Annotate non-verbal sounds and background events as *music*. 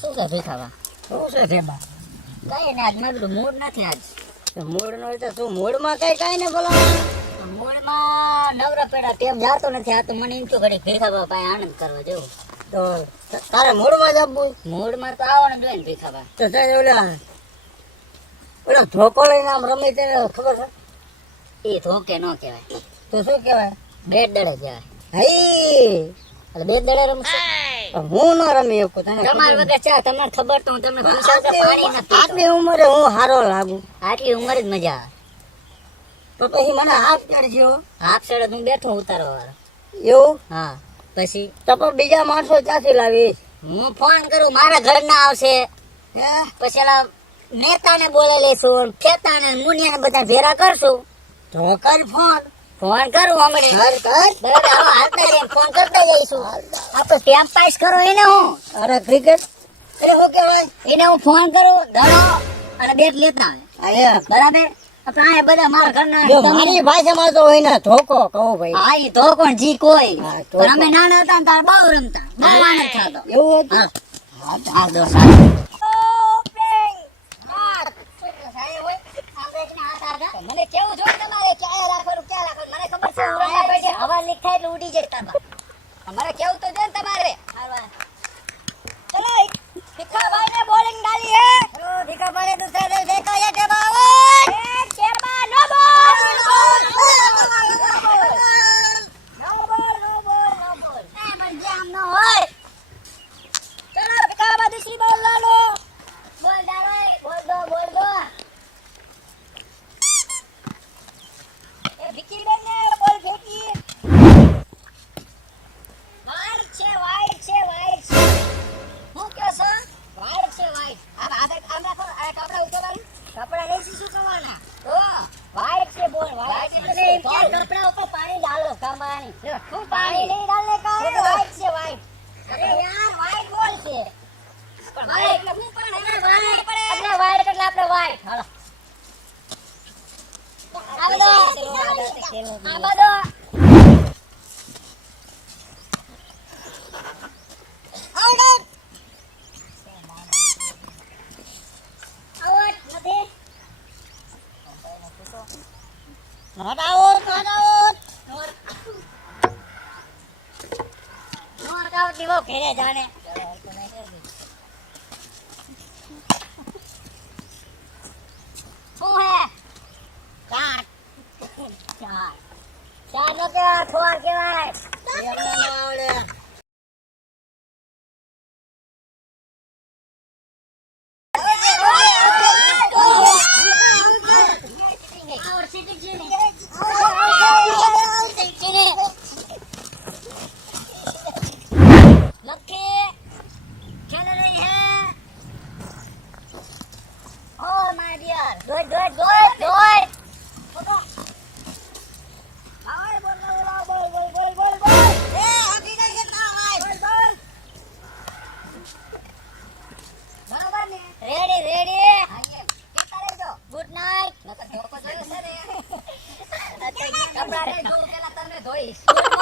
શું કે ભીખાવા? શું છે તેમાં? કઈ ને આજ મારું મૂળ નથી આજ. મૂળ નો તો તું મૂળમાં કઈ કઈ ને બોલો મૂડમાં નવરા પેડા તેમ જાતો નથી, આ તો મને એમ થયું ઘડી ભીખાવા પાસે આનંદ કરવા જેવું. તો તારે મૂળમાં જવું મૂડમાં તો આવવાનું જોઈએ ને ભીખાવા. તો તે ઓલા ઓલા ધોકો લઈને આમ રમી તેને ખબર છે? એ ધોકે ન કહેવાય. તો શું કહેવાય? બે દડે કહેવાય. હઈ! એટલે બેટ દડે રમશે? હું ન રમી શકું તને તમારા વગર ચા તમને ખબર તો હું તમને પૂછાવ તો પાણી નથી આટલી ઉંમરે હું હારો લાગુ. આટલી ઉંમરે જ મજા આવે. તો પછી મને હાફ ચડજો. હાફ સડક હું બેઠો ઉતારવા વાળો. એવું? હા પછી? તો પણ બીજા માણસો ચાસી લાવીશ હું ફોન કરું મારા ઘર ના આવશે. હે? પછી ઓલા નેતાને બોલાવી લેશું ખેતાને મુનિયાને બધા ભેરા કરશું. તો કર ફોન ફોન કરું હમણાં. કર કર બરાબર આવો હાથ ના લઈને ફોન કરતા જઈશું. આપણે ટાઈમ પાસ કરો એને હું. અરે ક્રિકેટ એટલે શું કહેવાય? એને હું ફોન કરું ધરો અને બેટ લેતા આવે. હા બરાબર? આપણે બધા મારા ઘરના ભાષામાં તો હોય ને ધોકો કહું ભાઈ. હા જી કોઈ. પણ અમે નાના હતા તાર બહુ રમતા. બહુ આનંદ થતો. એવું હતું? હા. હા દો મને કેવું લીક થાય ઉડી જતા અમારે કેવું તો છે ને તમારે? ડાલો કમાણી પાણી નહીં ડાલને કહો વાઈટ છે વાઈટ. અરે યાર વાઈટ બોલ છે. પણ વાઈટ હું પણ હવે વાઈટ પડે એટલે વાઈટ એટલે આપણે વાઈટ. હાલો. આ બધો આ બધો આઉટની જાણે શું હે ચાર ચાર ચાર નો કેવાય થોર કેવાય આવડે Good, good, good, good. Ready, ready. Good night. કપડા ધોઈ *laughs* *laughs*